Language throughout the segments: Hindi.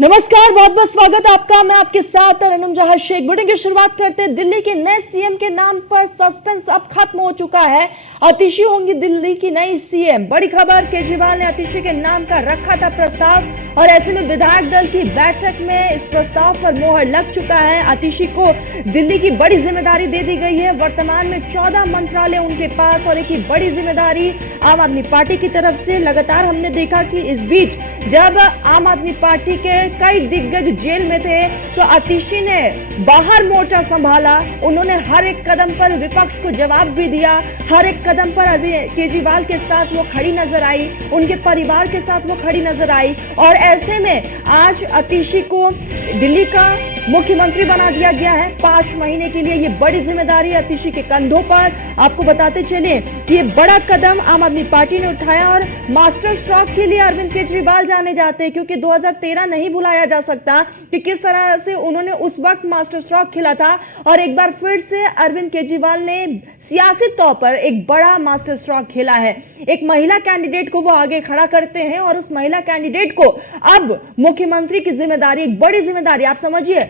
नमस्कार, बहुत बहुत स्वागत है आपका। मैं आपके साथ रनम जहां शेख। बुलेटिन की शुरुआत करते हैं। दिल्ली के नए सीएम के नाम पर सस्पेंस अब खत्म हो चुका है। आतिशी होंगी दिल्ली की नई सीएम। बड़ी खबर, केजरीवाल ने आतिशी के नाम का रखा था प्रस्ताव और ऐसे में विधायक दल की बैठक में इस प्रस्ताव पर मोहर लग चुका है। आतिशी को दिल्ली की बड़ी जिम्मेदारी दे दी गई है। वर्तमान में 14 मंत्रालय उनके पास और एक ही बड़ी जिम्मेदारी आम आदमी पार्टी की तरफ से। लगातार हमने देखा कि इस बीच जब आम आदमी पार्टी के कई दिग्गज जेल में थे तो आतिशी ने बाहर मोर्चा संभाला। उन्होंने हर एक कदम पर विपक्ष को जवाब भी दिया। हर एक कदम पर अरविंद केजरीवाल के साथ वो खड़ी नजर आई, उनके परिवार के साथ वो खड़ी नजर आई। और ऐसे में आज आतिशी को दिल्ली का मुख्यमंत्री बना दिया गया है। 5 महीने के लिए ये बड़ी जिम्मेदारी आतिशी के कंधों पर। आपको बताते चले कि ये बड़ा कदम आम आदमी पार्टी ने उठाया और मास्टर स्ट्रोक के लिए अरविंद केजरीवाल जाने जाते हैं, क्योंकि 2013 नहीं भुलाया जा सकता कि किस तरह से उन्होंने उस वक्त मास्टर स्ट्रोक खेला था। और एक बार फिर से अरविंद केजरीवाल ने सियासी तौर पर एक बड़ा मास्टर स्ट्रोक खेला है। एक महिला कैंडिडेट को वो आगे खड़ा करते हैं और उस महिला कैंडिडेट को अब मुख्यमंत्री की जिम्मेदारी, एक बड़ी जिम्मेदारी, आप समझिए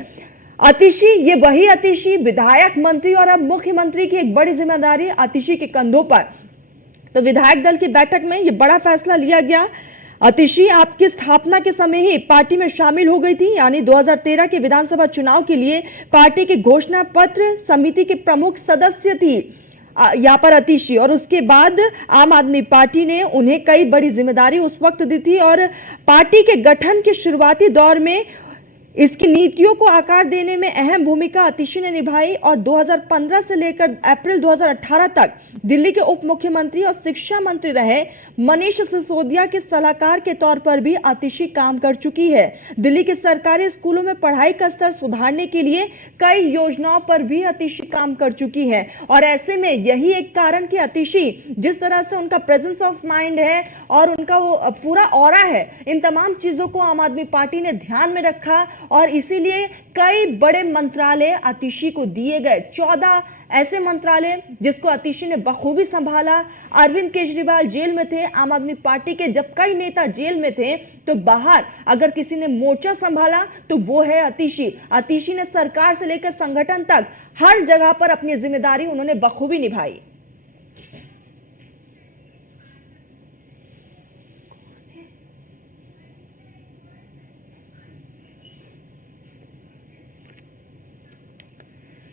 आतिशी, ये वही आतिशी विधायक, मंत्री और अब मुख्यमंत्री की एक बड़ी जिम्मेदारी आतिशी के कंधों पर। तो विधायक दल की बैठक में ये बड़ा फैसला लिया गया। आतिशी आपकी स्थापना के समय ही पार्टी में शामिल हो गई थी, यानी 2013 के विधानसभा चुनाव के लिए पार्टी के घोषणा पत्र समिति के प्रमुख सदस्य थी यहाँ पर आतिशी। और उसके बाद आम आदमी पार्टी ने उन्हें कई बड़ी जिम्मेदारी उस वक्त दी थी और पार्टी के गठन के शुरुआती दौर में इसकी नीतियों को आकार देने में अहम भूमिका आतिशी ने निभाई। और 2015 से लेकर अप्रैल 2018 तक दिल्ली के उप मुख्यमंत्री और शिक्षा मंत्री रहे मनीष सिसोदिया के सलाहकार के तौर पर भी आतिशी काम कर चुकी है। दिल्ली के सरकारी स्कूलों में पढ़ाई का स्तर सुधारने के लिए कई योजनाओं पर भी आतिशी काम कर चुकी है। और ऐसे में यही एक कारण कि आतिशी जिस तरह से उनका प्रेजेंस ऑफ माइंड है और उनका वो पूरा ऑरा है, इन तमाम चीजों को आम आदमी पार्टी ने ध्यान में रखा और इसीलिए कई बड़े मंत्रालय आतिशी को दिए गए। 14 ऐसे मंत्रालय जिसको आतिशी ने बखूबी संभाला। अरविंद केजरीवाल जेल में थे, आम आदमी पार्टी के जब कई नेता जेल में थे तो बाहर अगर किसी ने मोर्चा संभाला तो वो है आतिशी। आतिशी ने सरकार से लेकर संगठन तक हर जगह पर अपनी जिम्मेदारी उन्होंने बखूबी निभाई।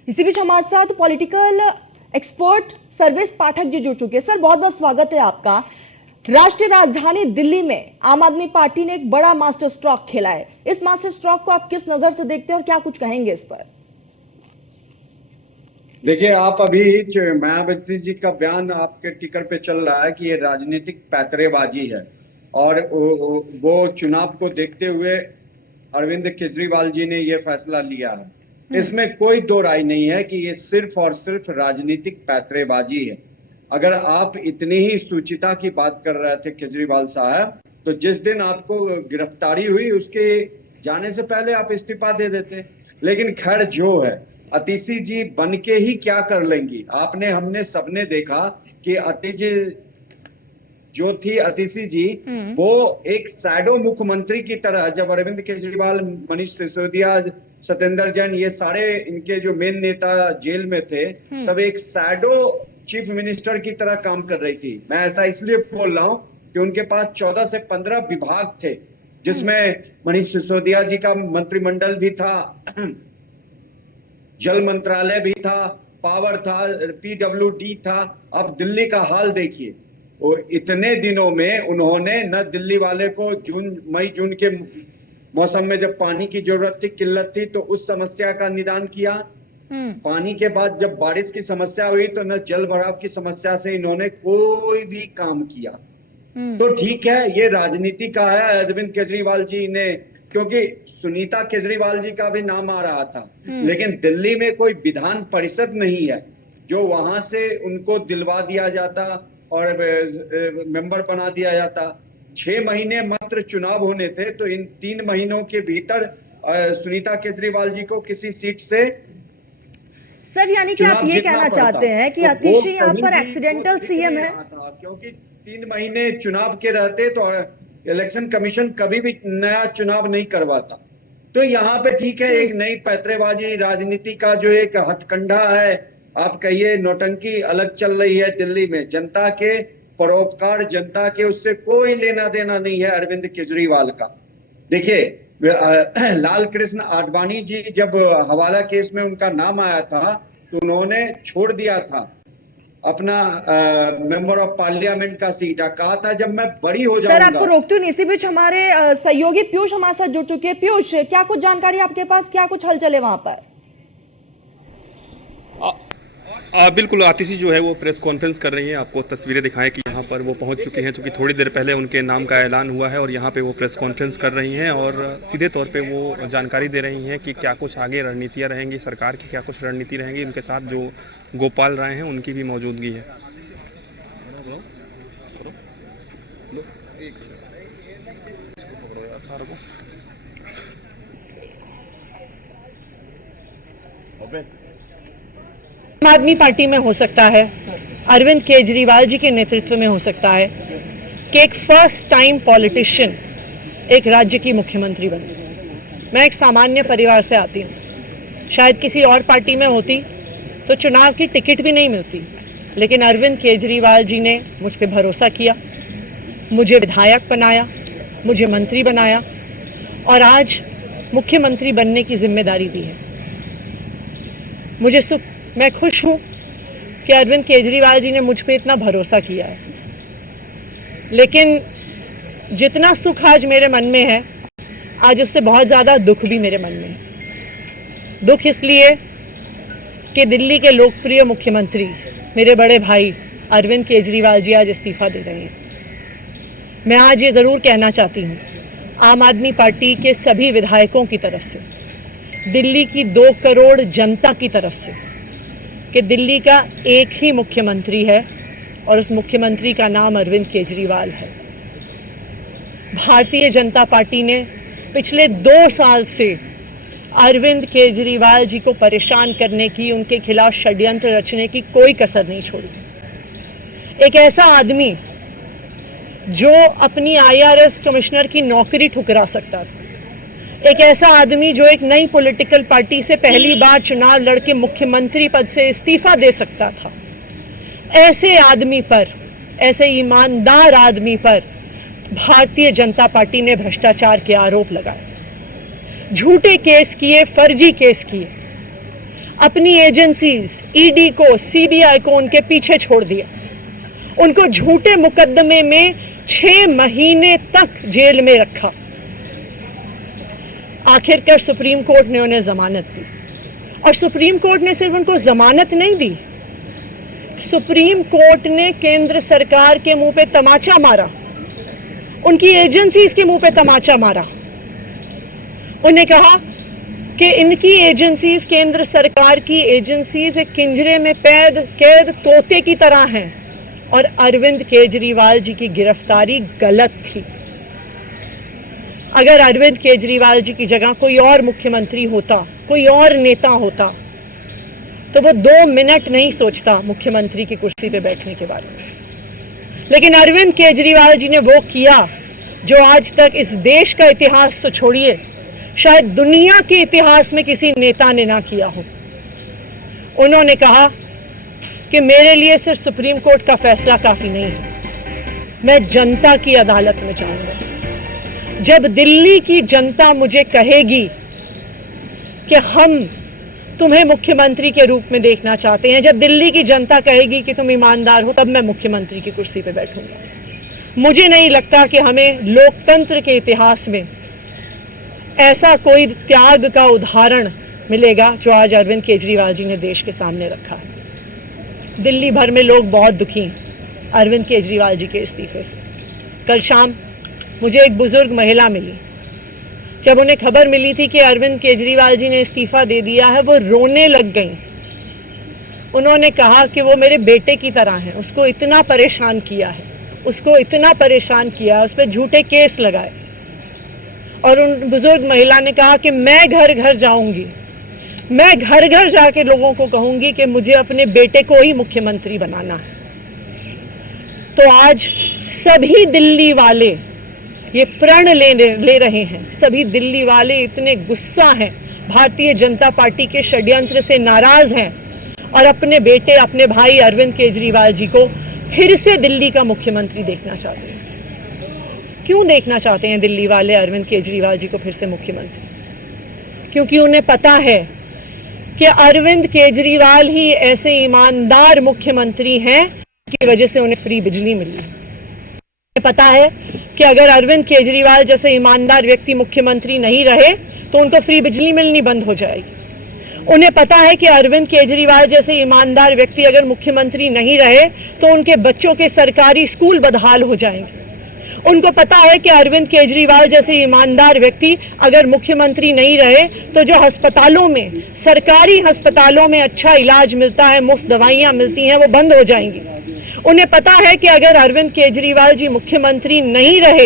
इसी बीच हमारे साथ पॉलिटिकल एक्सपर्ट सर्वेश पाठक जी जुड़ चुके हैं। सर, बहुत बहुत स्वागत है आपका। राष्ट्रीय राजधानी दिल्ली में आम आदमी पार्टी ने एक बड़ा मास्टर स्ट्रोक खेला है। इस मास्टर स्ट्रोक को आप किस नजर से देखते हैं और क्या कुछ कहेंगे इस पर? देखिए, आप अभी मायावती जी का बयान आपके टिकर पे चल रहा है कि ये राजनीतिक पैतरेबाजी है और वो चुनाव को देखते हुए अरविंद केजरीवाल जी ने ये फैसला लिया है। इसमें कोई दो राय नहीं है कि ये सिर्फ और सिर्फ राजनीतिक पैतरेबाजी है। अगर आप इतनी ही सुचिता की बात कर रहे थे केजरीवाल साहब, तो जिस दिन आपको गिरफ्तारी हुई उसके जाने से पहले आप इस्तीफा दे देते। लेकिन खैर, जो है, आतिशी जी बन के ही क्या कर लेंगी। हमने सबने देखा कि आतिशी जी वो एक शैडो मुख्यमंत्री की तरह, जब अरविंद केजरीवाल, मनीष सिसोदिया, सत्येंद्र जैन, ये सारे इनके जो मेन नेता जेल में थे, तब एक शैडो चीफ मिनिस्टर की तरह काम कर रही थी। मैं ऐसा इसलिए बोल रहा हूं कि उनके पास 14 से 15 विभाग थे, जिसमें मनीष सिसोदिया जी का मंत्रिमंडल भी था, जल मंत्रालय भी था, पावर था, PWD था। अब दिल्ली का हाल देखिए। और इतने दिनों में उन्होंने न दिल्ली वाले को मई जून के मौसम में जब पानी की जरूरत थी, किल्लत थी, तो उस समस्या का निदान किया। पानी के बाद जब बारिश की समस्या हुई तो न जल भराव की समस्या से इन्होंने कोई भी काम किया। तो ठीक है, ये राजनीति का है। अरविंद केजरीवाल जी ने, क्योंकि सुनीता केजरीवाल जी का भी नाम आ रहा था, लेकिन दिल्ली में कोई विधान परिषद नहीं है जो वहां से उनको दिलवा दिया जाता और मेंबर बना दिया जाता। 6 महीने मात्र चुनाव होने थे, तो इन 3 महीनों के भीतर सुनीता केजरीवाल जी को किसी सीट से, सर, यानी कि आप ये कहना चाहते हैं कि आतिशी यहाँ पर एक्सीडेंटल सीएम है? क्योंकि 3 महीने चुनाव के रहते तो इलेक्शन कमीशन कभी भी नया चुनाव नहीं करवाता। तो यहाँ पे ठीक है, एक नई पैंतरेबाजी राजनीति का जो एक हथकंडा है, आप कहिए नौटंकी अलग चल रही है दिल्ली में। जनता के परोपकार, जनता के उससे कोई लेना देना नहीं है अरविंद केजरीवाल का। देखिए लाल कृष्ण आडवाणी जी जब हवाला केस में उनका नाम आया था तो उन्होंने छोड़ दिया था अपना मेंबर ऑफ पार्लियामेंट का सीट। कहा था जब मैं बड़ी हो सर जाऊंगा। आपको रोकती हूँ नहीं, इसी बीच हमारे सहयोगी पीयूष हमारे साथ जुड़ चुके हैं। पीयूष, क्या कुछ जानकारी आपके पास, क्या कुछ हलचल है वहां पर? बिल्कुल, आतिशी जो है वो प्रेस कॉन्फ्रेंस कर रही हैं। आपको तस्वीरें दिखाएं कि यहाँ पर वो पहुँच चुके हैं, क्योंकि थोड़ी देर पहले उनके नाम का ऐलान हुआ है और यहाँ पे वो प्रेस कॉन्फ्रेंस कर रही हैं और सीधे तौर पे वो जानकारी दे रही हैं कि क्या कुछ आगे रणनीतियाँ रहेंगी, सरकार की क्या कुछ रणनीति रहेंगी। उनके साथ जो गोपाल राय हैं उनकी भी मौजूदगी है। आम आदमी पार्टी में हो सकता है, अरविंद केजरीवाल जी के नेतृत्व में हो सकता है कि एक फर्स्ट टाइम पॉलिटिशियन एक राज्य की मुख्यमंत्री बने। मैं एक सामान्य परिवार से आती हूँ, शायद किसी और पार्टी में होती तो चुनाव की टिकट भी नहीं मिलती, लेकिन अरविंद केजरीवाल जी ने मुझ पर भरोसा किया, मुझे विधायक बनाया, मुझे मंत्री बनाया और आज मुख्यमंत्री बनने की जिम्मेदारी दी है। मैं खुश हूं कि अरविंद केजरीवाल जी ने मुझ पे इतना भरोसा किया है, लेकिन जितना सुख आज मेरे मन में है, आज उससे बहुत ज्यादा दुख भी मेरे मन में है। दुख इसलिए कि दिल्ली के लोकप्रिय मुख्यमंत्री मेरे बड़े भाई अरविंद केजरीवाल जी आज इस्तीफा दे रहे हैं। मैं आज ये जरूर कहना चाहती हूँ आम आदमी पार्टी के सभी विधायकों की तरफ से, दिल्ली की 2 करोड़ जनता की तरफ से, कि दिल्ली का एक ही मुख्यमंत्री है और उस मुख्यमंत्री का नाम अरविंद केजरीवाल है। भारतीय जनता पार्टी ने पिछले 2 साल से अरविंद केजरीवाल जी को परेशान करने की, उनके खिलाफ षड्यंत्र रचने की कोई कसर नहीं छोड़ी। एक ऐसा आदमी जो अपनी IRS कमिश्नर की नौकरी ठुकरा सकता था, एक ऐसा आदमी जो एक नई पॉलिटिकल पार्टी से पहली बार चुनाव लड़के मुख्यमंत्री पद से इस्तीफा दे सकता था, ऐसे आदमी पर, ऐसे ईमानदार आदमी पर भारतीय जनता पार्टी ने भ्रष्टाचार के आरोप लगाए, झूठे केस किए, फर्जी केस किए, अपनी एजेंसीज ED को, CBI को उनके पीछे छोड़ दिया, उनको झूठे मुकदमे में 6 महीने तक जेल में रखा। आखिरकार सुप्रीम कोर्ट ने उन्हें जमानत दी और सुप्रीम कोर्ट ने सिर्फ उनको जमानत नहीं दी, सुप्रीम कोर्ट ने केंद्र सरकार के मुंह पे तमाचा मारा, उनकी एजेंसीज के मुंह पे तमाचा मारा। उन्हें कहा कि इनकी एजेंसीज, केंद्र सरकार की एजेंसीज एक पिंजरे में कैद तोते की तरह हैं और अरविंद केजरीवाल जी की गिरफ्तारी गलत थी। अगर अरविंद केजरीवाल जी की जगह कोई और मुख्यमंत्री होता, कोई और नेता होता, तो वो 2 मिनट नहीं सोचता मुख्यमंत्री की कुर्सी पे बैठने के बारे में। लेकिन अरविंद केजरीवाल जी ने वो किया जो आज तक इस देश का इतिहास तो छोड़िए, शायद दुनिया के इतिहास में किसी नेता ने ना किया हो। उन्होंने कहा कि मेरे लिए सिर्फ सुप्रीम कोर्ट का फैसला काफी नहीं है, मैं जनता की अदालत में जाऊंगा। जब दिल्ली की जनता मुझे कहेगी कि हम तुम्हें मुख्यमंत्री के रूप में देखना चाहते हैं, जब दिल्ली की जनता कहेगी कि तुम ईमानदार हो, तब मैं मुख्यमंत्री की कुर्सी पर बैठूंगा। मुझे नहीं लगता कि हमें लोकतंत्र के इतिहास में ऐसा कोई त्याग का उदाहरण मिलेगा जो आज अरविंद केजरीवाल जी ने देश के सामने रखा है। दिल्ली भर में लोग बहुत दुखी हैं अरविंद केजरीवाल जी के इस्तीफे से। कल शाम मुझे एक बुजुर्ग महिला मिली, जब उन्हें खबर मिली थी कि अरविंद केजरीवाल जी ने इस्तीफा दे दिया है, वो रोने लग गई। उन्होंने कहा कि वो मेरे बेटे की तरह है, उसको इतना परेशान किया है, उसको इतना परेशान किया, उस पर झूठे केस लगाए। और उन बुजुर्ग महिला ने कहा कि मैं घर घर जाऊंगी, मैं घर घर जाके लोगों को कहूंगी कि मुझे अपने बेटे को ही मुख्यमंत्री बनाना है। तो आज सभी दिल्ली वाले ये प्रण ले रहे हैं। सभी दिल्ली वाले इतने गुस्सा हैं, भारतीय जनता पार्टी के षड्यंत्र से नाराज हैं और अपने बेटे, अपने भाई अरविंद केजरीवाल जी को फिर से दिल्ली का मुख्यमंत्री देखना चाहते हैं। क्यों देखना चाहते हैं दिल्ली वाले अरविंद केजरीवाल जी को फिर से मुख्यमंत्री? क्योंकि उन्हें पता है कि अरविंद केजरीवाल ही ऐसे ईमानदार मुख्यमंत्री हैं की वजह से उन्हें फ्री बिजली मिली। उन्हें पता है कि अगर अरविंद केजरीवाल जैसे ईमानदार व्यक्ति मुख्यमंत्री नहीं रहे तो उनको फ्री बिजली मिलनी बंद हो जाएगी। उन्हें पता है कि अरविंद केजरीवाल जैसे ईमानदार व्यक्ति अगर मुख्यमंत्री नहीं रहे तो उनके बच्चों के सरकारी स्कूल बदहाल हो जाएंगे। उनको पता है कि अरविंद केजरीवाल जैसे ईमानदार व्यक्ति अगर मुख्यमंत्री नहीं रहे तो जो अस्पतालों में, सरकारी अस्पतालों में अच्छा इलाज मिलता है, मुफ्त दवाइयां मिलती हैं, वो बंद हो जाएंगी। उन्हें पता है कि अगर अरविंद केजरीवाल जी मुख्यमंत्री नहीं रहे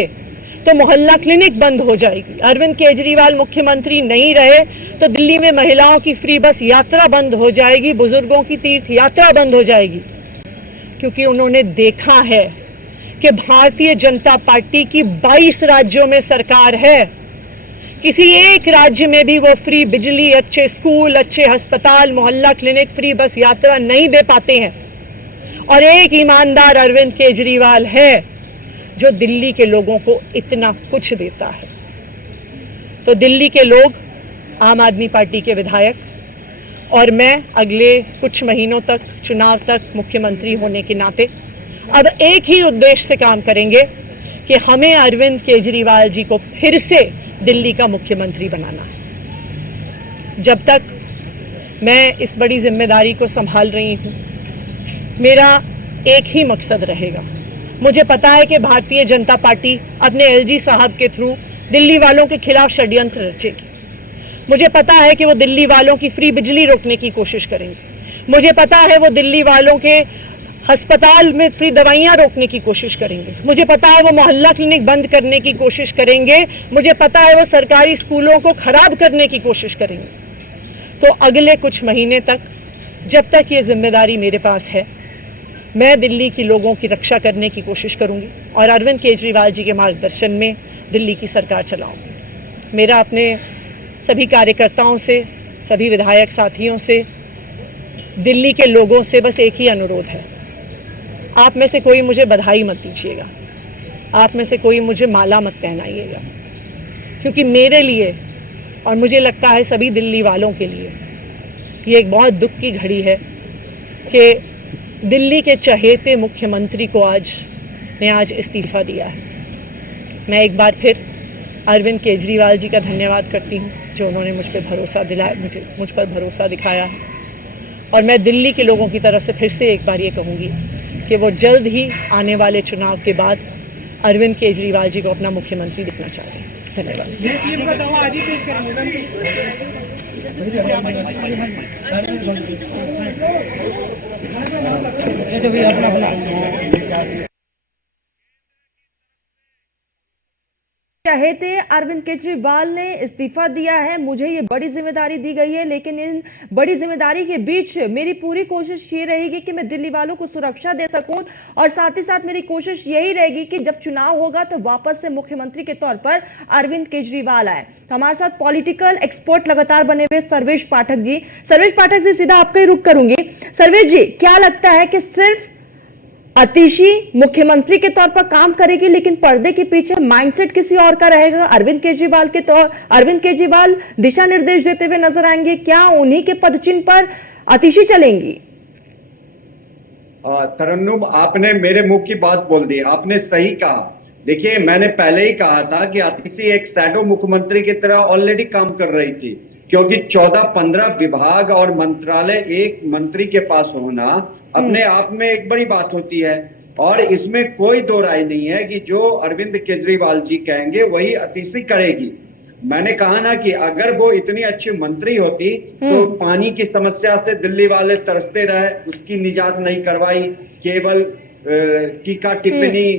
तो मोहल्ला क्लिनिक बंद हो जाएगी। अरविंद केजरीवाल मुख्यमंत्री नहीं रहे तो दिल्ली में महिलाओं की फ्री बस यात्रा बंद हो जाएगी, बुजुर्गों की तीर्थ यात्रा बंद हो जाएगी। क्योंकि उन्होंने देखा है कि भारतीय जनता पार्टी की 22 राज्यों में सरकार है, किसी एक राज्य में भी वो फ्री बिजली, अच्छे स्कूल, अच्छे अस्पताल, मोहल्ला क्लिनिक, फ्री बस यात्रा नहीं दे पाते हैं। और एक ईमानदार अरविंद केजरीवाल है जो दिल्ली के लोगों को इतना कुछ देता है। तो दिल्ली के लोग, आम आदमी पार्टी के विधायक और मैं अगले कुछ महीनों तक, चुनाव तक मुख्यमंत्री होने के नाते अब एक ही उद्देश्य से काम करेंगे कि हमें अरविंद केजरीवाल जी को फिर से दिल्ली का मुख्यमंत्री बनाना है। जब तक मैं इस बड़ी जिम्मेदारी को संभाल रही हूं, मेरा एक ही मकसद रहेगा। मुझे पता है कि भारतीय जनता पार्टी अपने एलजी साहब के थ्रू दिल्ली वालों के खिलाफ षड्यंत्र रचेगी। मुझे पता है कि वो दिल्ली वालों की फ्री बिजली रोकने की कोशिश करेंगे। मुझे पता है वो दिल्ली वालों के अस्पताल में फ्री दवाइयां रोकने की कोशिश करेंगे। मुझे पता है वो मोहल्ला क्लिनिक बंद करने की कोशिश करेंगे। मुझे पता है वो सरकारी स्कूलों को खराब करने की कोशिश करेंगे। तो अगले कुछ महीने तक, जब तक ये जिम्मेदारी मेरे पास है, मैं दिल्ली के लोगों की रक्षा करने की कोशिश करूंगी और अरविंद केजरीवाल जी के मार्गदर्शन में दिल्ली की सरकार चलाऊंगी। मेरा अपने सभी कार्यकर्ताओं से, सभी विधायक साथियों से, दिल्ली के लोगों से बस एक ही अनुरोध है, आप में से कोई मुझे बधाई मत दीजिएगा, आप में से कोई मुझे माला मत पहनाइएगा, क्योंकि मेरे लिए और मुझे लगता है सभी दिल्ली वालों के लिए ये एक बहुत दुख की घड़ी है कि दिल्ली के चहेते मुख्यमंत्री को आज इस्तीफा दिया है। मैं एक बार फिर अरविंद केजरीवाल जी का धन्यवाद करती हूँ जो उन्होंने मुझ पर भरोसा दिलाया, मुझ पर भरोसा दिखाया है। और मैं दिल्ली के लोगों की तरफ से फिर से एक बार ये कहूँगी कि वो जल्द ही आने वाले चुनाव के बाद अरविंद केजरीवाल जी को अपना मुख्यमंत्री देखना चाहते हैं। धन्यवाद। चहेते अरविंद केजरीवाल ने इस्तीफा दिया है, मुझे ये बड़ी जिम्मेदारी दी गई है, लेकिन इन बड़ी जिम्मेदारी के बीच मेरी पूरी कोशिश ये रहेगी कि मैं दिल्ली वालों को सुरक्षा दे सकूं और साथ ही साथ मेरी कोशिश यही रहेगी कि जब चुनाव होगा तो वापस से मुख्यमंत्री के तौर पर अरविंद केजरीवाल आए। तो हमारे साथ पॉलिटिकल एक्सपर्ट लगातार बने हुए सर्वेश पाठक जी। सर्वेश पाठक जी, सीधा आपका ही रुख करूंगी। सर्वेश जी, क्या लगता है कि सिर्फ अतिशी मुख्यमंत्री के तौर पर काम करेगी लेकिन पर्दे के पीछे माइंडसेट किसी और का रहेगा? अरविंद केजरीवाल दिशा निर्देश देते हुए नजर आएंगे, क्या उन्हीं के पदचिन्ह पर अतिशी चलेंगी? तरन्नुम, आपने मेरे मुंह की बात बोल दी, आपने सही कहा। देखिए, मैंने पहले ही कहा था कि अतिशी एक शैडो मुख्यमंत्री की तरह ऑलरेडी काम कर रही थी, क्योंकि 14-15 विभाग और मंत्रालय एक मंत्री के पास होना अपने आप में एक बड़ी बात होती है। और इसमें कोई दो राय नहीं है कि जो अरविंद केजरीवाल जी कहेंगे वही अतिशी करेगी। मैंने कहा ना कि अगर वो इतनी अच्छी मंत्री होती तो पानी की समस्या से दिल्ली वाले तरसते रहे, उसकी निजात नहीं करवाई, केवल टीका टिप्पणी,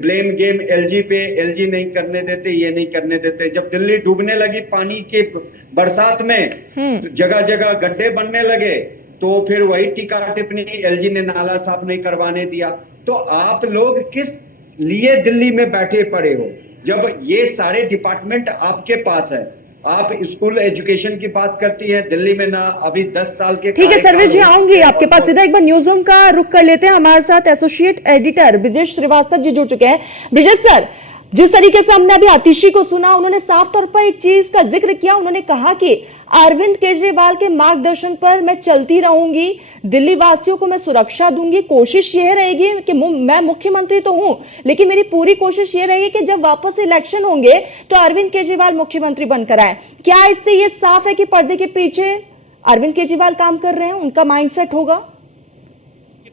ब्लेम गेम एलजी पे, एलजी नहीं करने देते, ये नहीं करने देते। जब दिल्ली डूबने लगी पानी के बरसात में, जगह जगह गड्ढे बनने लगे, तो फिर वही टीका टिप्पणी, एलजी ने नाला साफ नहीं करवाने दिया। तो आप लोग किस लिए दिल्ली में बैठे पड़े हो? जब ये सारे डिपार्टमेंट आपके पास है। आप स्कूल एजुकेशन की बात करती हैं, दिल्ली में ना अभी 10 साल के ठीक है सर्वेश जी, कार्यकाल आऊंगी आपके पास सीधा। एक बार न्यूज रूम का रुख कर लेते हैं। हमारे साथ एसोसिएट एडिटर ब्रिजेश श्रीवास्तव जी जुड़ चुके हैं। ब्रिजेश सर, जिस तरीके से हमने अभी आतिशी को सुना, उन्होंने साफ तौर पर एक चीज का जिक्र किया। उन्होंने कहा कि अरविंद केजरीवाल के मार्गदर्शन पर मैं चलती रहूंगी, दिल्ली वासियों को मैं सुरक्षा दूंगी। कोशिश यह रहेगी कि मैं मुख्यमंत्री तो हूं, लेकिन मेरी पूरी कोशिश ये रहेगी कि जब वापस इलेक्शन होंगे तो अरविंद केजरीवाल मुख्यमंत्री बनकर आए। क्या इससे यह साफ है कि पर्दे के पीछे अरविंद केजरीवाल काम कर रहे हैं, उनका माइंडसेट होगा?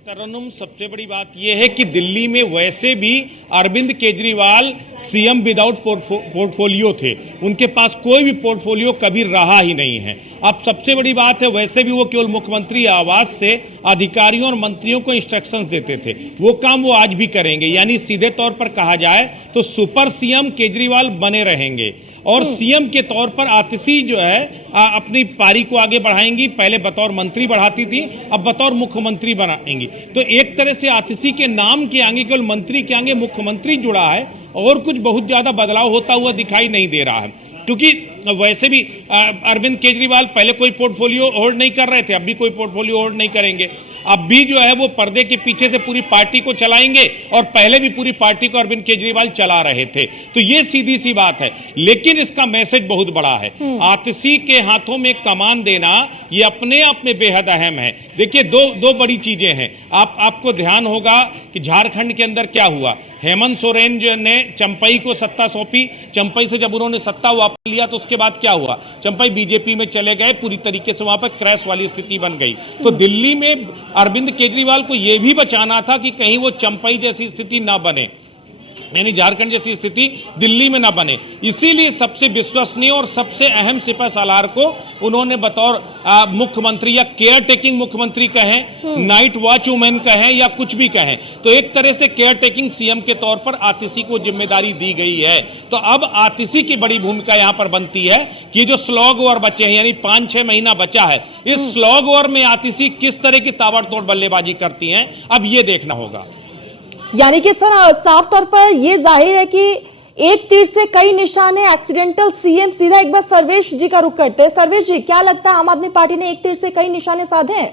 तरन्नुम, सबसे बड़ी बात यह है कि दिल्ली में वैसे भी Arvind Kejriwal CM without portfolio थे। उनके पास कोई भी पोर्टफोलियो कभी रहा ही नहीं है। अब सबसे बड़ी बात है, वैसे भी वो केवल मुख्यमंत्री आवास से अधिकारियों और मंत्रियों को इंस्ट्रक्शंस देते थे। वो काम वो आज भी करेंगे। यानी सीधे तौर पर कहा जाए तो सुपर सीएम केजरीवाल बने रहेंगे और सीएम के तौर पर आतिशी जो है अपनी पारी को आगे बढ़ाएंगी। पहले बतौर मंत्री बढ़ाती थी, अब बतौर मुख्यमंत्री बनाएंगी। तो एक तरह से आतिशी के नाम के आगे, केवल मंत्री के आगे मुख्यमंत्री जुड़ा है और कुछ बहुत ज्यादा बदलाव होता हुआ दिखाई नहीं दे रहा है। क्योंकि वैसे भी अरविंद केजरीवाल पहले कोई पोर्टफोलियो होल्ड नहीं कर रहे थे, अब भी कोई पोर्टफोलियो होल्ड नहीं करेंगे। अब भी जो है वो पर्दे के पीछे से पूरी पार्टी को चलाएंगे और पहले भी पूरी पार्टी को अरविंद केजरीवाल चला रहे थे। तो ये सीधी सी बात है, लेकिन इसका मैसेज बहुत बड़ा है। आतिशी के हाथों में कमान देना ये अपने आप में बेहद अहम है। देखिए, दो बड़ी चीजें हैं। आपको ध्यान होगा कि झारखंड के अंदर क्या हुआ। हेमंत सोरेन जो ने चंपई को सत्ता सौंपी, चंपई से जब उन्होंने सत्ता वापस लिया तो उसके बाद क्या हुआ, चंपई बीजेपी में चले गए। पूरी तरीके से वहां पर क्रैश वाली स्थिति बन गई। तो दिल्ली में अरविंद केजरीवाल को यह भी बचाना था कि कहीं वो चंपई जैसी स्थिति ना बने, यानी झारखंड जैसी स्थिति दिल्ली में ना बने। इसीलिए सबसे विश्वसनीय और सबसे अहम सिपह सालार को उन्होंने बतौर मुख्यमंत्री या केयर टेकिंग मुख्यमंत्री कहें, नाइट वॉच वुमेन कहें या कुछ भी कहें, तो एक तरह से केयर टेकिंग सीएम के तौर पर आतिशी को जिम्मेदारी दी गई है। तो अब आतिशी की बड़ी भूमिका यहां पर बनती है कि जो स्लॉग ओवर बचे हैं, यानी 5-6 महीना बचा है, इस स्लॉग ओवर में आतिशी किस तरह की ताबड़तोड़ बल्लेबाजी करती हैं, अब यह देखना होगा। यानी कि सर, साफ तौर पर यह जाहिर है कि एक तीर से कई निशाने। एक्सीडेंटल सीएम, सीधा एक बार सर्वेश जी का रुख करते हैं। सर्वेश जी, क्या लगता है आम आदमी पार्टी ने एक तीर से कई निशाने साधे हैं?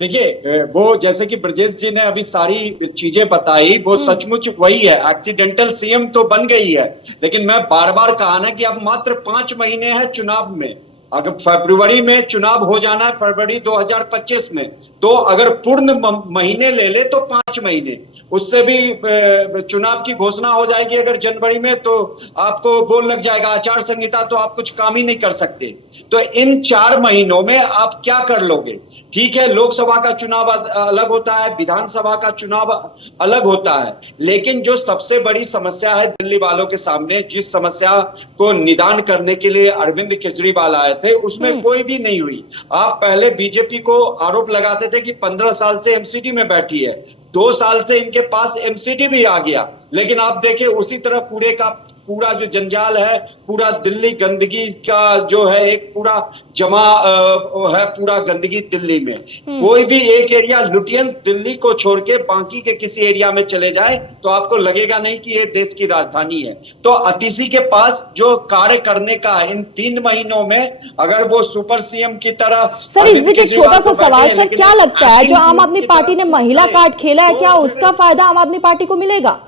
देखिए, वो जैसे कि ब्रजेश जी ने अभी सारी चीजें बताई, वो सचमुच वही है। एक्सीडेंटल सीएम तो बन गई है, लेकिन मैं बार बार कहा ना कि अब मात्र 5 महीने हैं चुनाव में। अगर फरवरी में चुनाव हो जाना है, फरवरी 2025 में, तो अगर पूर्ण महीने ले ले तो 5 महीने, उससे भी चुनाव की घोषणा हो जाएगी अगर जनवरी में, तो आपको बोल लग जाएगा आचार संहिता, तो आप कुछ काम ही नहीं कर सकते। तो इन 4 महीनों में आप क्या कर लोगे? ठीक है, लोकसभा का चुनाव अलग होता है, विधानसभा का चुनाव अलग होता है, लेकिन जो सबसे बड़ी समस्या है दिल्ली वालों के सामने, जिस समस्या को निदान करने के लिए अरविंद केजरीवाल आए थे, उसमें कोई भी नहीं हुई। आप पहले बीजेपी को आरोप लगाते थे कि 15 साल से एमसीडी में बैठी है, 2 साल से इनके पास एमसीडी भी आ गया, लेकिन आप देखिए उसी तरह कूड़े का पूरा जो जंजाल है, पूरा दिल्ली गंदगी का जो है एक पूरा जमा है, पूरा गंदगी दिल्ली में। कोई भी एक एरिया लुटियंस दिल्ली को छोड़ के बाकी के किसी एरिया में चले जाए तो आपको लगेगा नहीं कि ये देश की राजधानी है। तो आतिशी के पास जो कार्य करने का इन 3 महीनों में, अगर वो सुपर सीएम की तरह। सर, इस बीच एक छोटा सा सवाल, सर, क्या लगता है जो आम आदमी पार्टी ने महिला कार्ड खेला है, क्या उसका फायदा आम आदमी पार्टी को मिलेगा?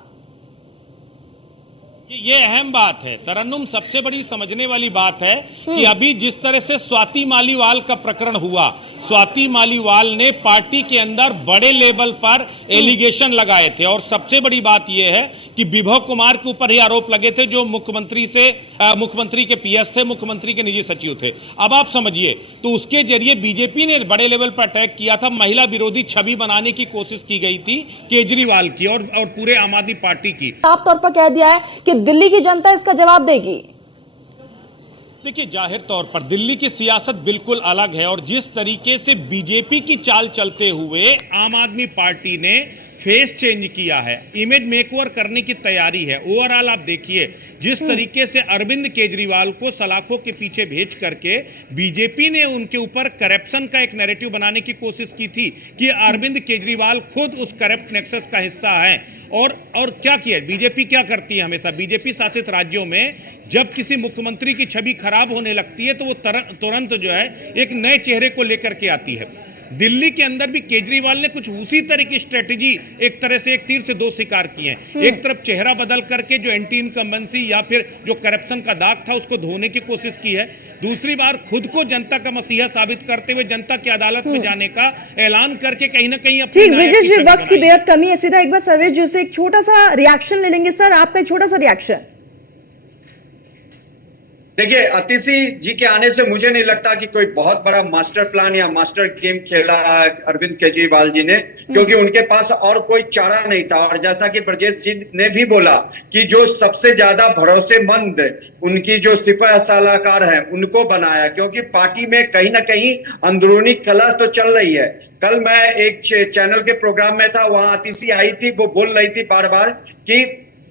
ये अहम बात है तरन्नुम, सबसे बड़ी समझने वाली बात है कि अभी जिस तरह से स्वाति मालीवाल का प्रकरण हुआ, स्वाति मालीवाल ने पार्टी के अंदर बड़े लेवल पर एलिगेशन लगाए थे और सबसे बड़ी बात यह है कि विभव कुमार के ऊपर ही आरोप लगे थे, जो मुख्यमंत्री के पीएस थे, मुख्यमंत्री के निजी सचिव थे। अब आप समझिए, तो उसके जरिए बीजेपी ने बड़े लेवल पर अटैक किया था, महिला विरोधी छवि बनाने की कोशिश की गई थी केजरीवाल की और पूरे आम आदमी पार्टी की। साफ तौर पर कह दिया है कि दिल्ली की जनता इसका जवाब देगी। देखिए, जाहिर तौर पर दिल्ली की सियासत बिल्कुल अलग है और जिस तरीके से बीजेपी की चाल चलते हुए आम आदमी पार्टी ने फेस चेंज किया है, इमेज मेकओवर करने की तैयारी है। ओवरऑल आप देखिए जिस तरीके से अरविंद केजरीवाल को सलाखों के पीछे भेज करके बीजेपी ने उनके ऊपर करप्शन का एक नैरेटिव बनाने की कोशिश की थी कि अरविंद केजरीवाल खुद उस करप्ट नेक्सस का हिस्सा है। और क्या किया बीजेपी, क्या करती है हमेशा बीजेपी शासित राज्यों में, जब किसी मुख्यमंत्री की छवि खराब होने लगती है तो वो तुरंत जो है एक नए चेहरे को लेकर के आती है। दिल्ली के अंदर भी केजरीवाल ने कुछ उसी तरह की स्ट्रेटेजी, एक तरह से एक तीर से दो शिकार किए हैं। एक तरफ चेहरा बदल करके जो एंटी इनकम्बेंसी या फिर जो करप्शन का दाग था उसको धोने की कोशिश की है, दूसरी बार खुद को जनता का मसीहा साबित करते हुए जनता की अदालत में जाने का ऐलान करके कहीं ना कहीं अपनी ठीक, नायक ब्रिजेश की जी, छवि वक्त की बनाई। बेहद कमी है। सीधा एक बार सर्वेश जी से एक छोटा सा रिएक्शन ले लेंगे। सर, आपका एक छोटा सा रिएक्शन। देखिए, अतिशी जी के आने से मुझे नहीं लगता कि कोई बहुत बड़ा मास्टर प्लान या मास्टर गेम खेला अरविंद केजरीवाल जी ने, क्योंकि उनके पास और कोई चारा नहीं था। और जैसा कि ब्रजेश जी ने भी बोला कि जो सबसे ज्यादा भरोसेमंद उनकी जो सिपह सलाहकार है उनको बनाया, क्योंकि पार्टी में कहीं ना कहीं अंदरूनी कलह तो चल रही है। कल मैं एक चैनल के प्रोग्राम में था, वहां अतिशी आई थी, वो बोल रही थी बार बार कि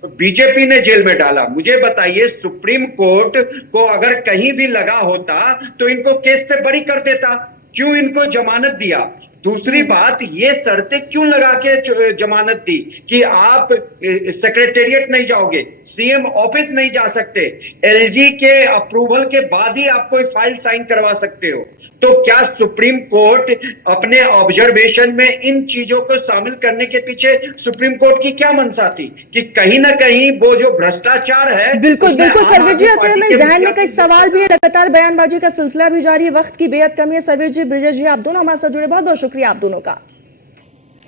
बीजेपी ने जेल में डाला। मुझे बताइए, सुप्रीम कोर्ट को अगर कहीं भी लगा होता तो इनको केस से बरी कर देता, क्यों इनको जमानत दिया? दूसरी बात, ये शर्तें क्यों लगा के जमानत दी कि आप सेक्रेटेरिएट नहीं जाओगे, सीएम ऑफिस नहीं जा सकते, एलजी के अप्रूवल के बाद ही आप कोई फाइल साइन करवा सकते हो? तो क्या सुप्रीम कोर्ट अपने ऑब्जर्वेशन में इन चीजों को शामिल करने के पीछे सुप्रीम कोर्ट की क्या मंशा थी कि कहीं ना कहीं वो जो भ्रष्टाचार है? बिल्कुल उसमें बिल्कुल आम सर्वेश जी, आदमी ऐसे पार्टी में के जहन में मुखिया कई की सवाल भी है, लगातार बयानबाजी का सिलसिला भी जारी है, वक्त की बेहद कमी है। सर्वेश जी, ब्रिजेश जी, आप दोनों हमारे साथ जुड़े, बहुत बहुत शुक्रिया आप दोनों का।